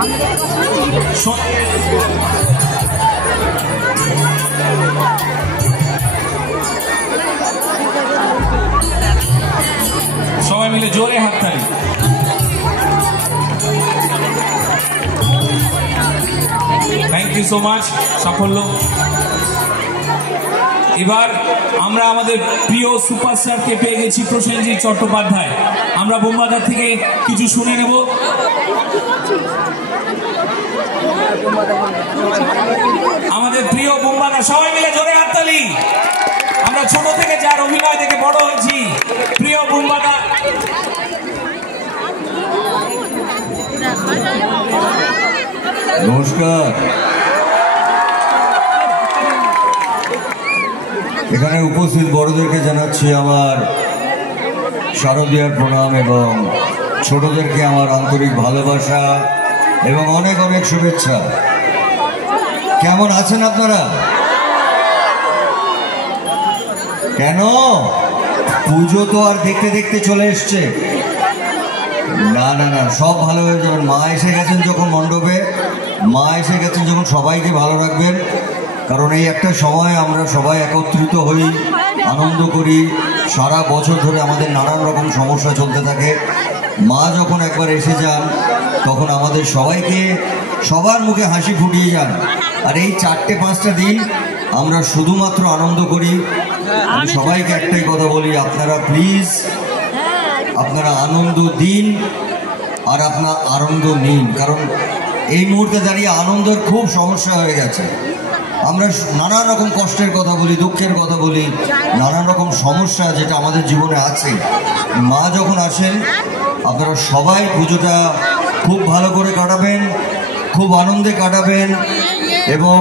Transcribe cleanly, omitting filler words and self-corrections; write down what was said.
সবাই মিলে জোরে হাততালি। Thank you so much. সাফল্য। এবার আমরা আমাদের প্রিয় সুপারস্টারকে পেয়ে গেছি, প্রসেনজিৎ চট্টোপাধ্যায়। আমরা বোমবাজার থেকে কিছু শুনে নেব। আমাদের প্রিয় বোমবাজার, সবাই মিলে জোরে হাততালি। আমরা ছোট থেকে যার অভিনয় দেখে বড় হয়েছি, প্রিয় বোমবাজার। নমস্কার। এখানে উপস্থিত বড়দেরকে জানাচ্ছি আমার শারদীয়ার প্রণাম এবং ছোটদেরকে আমার আন্তরিক ভালোবাসা এবং অনেক অনেক শুভেচ্ছা। কেমন আছেন আপনারা? কেন পুজো তো আর দেখতে দেখতে চলে এসছে? না না না, সব ভালো হয়ে যাবেন। মা এসে গেছেন যখন মণ্ডপে, মা এসে গেছেন যখন সবাইকে ভালো রাখবেন। কারণ এই একটা সময় আমরা সবাই একত্রিত হই, আনন্দ করি। সারা বছর ধরে আমাদের নানান রকম সমস্যা চলতে থাকে। মা যখন একবার এসে যান তখন আমাদের সবাইকে, সবার মুখে হাসি ফুটিয়ে যান। আর এই 4-5টা দিন আমরা শুধুমাত্র আনন্দ করি। আমি সবাইকে একটাই কথা বলি, আপনারা প্লিজ আপনারা আনন্দ দিন আর আপনার আনন্দ নিন। কারণ এই মুহূর্তে দাঁড়িয়ে আনন্দের খুব সমস্যা হয়ে গেছে। আমরা নানান রকম কষ্টের কথা বলি, দুঃখের কথা বলি, নানান রকম সমস্যা যেটা আমাদের জীবনে আছে। মা যখন আসেন আপনারা সবাই পুজোটা খুব ভালো করে কাটাবেন, খুব আনন্দে কাটাবেন এবং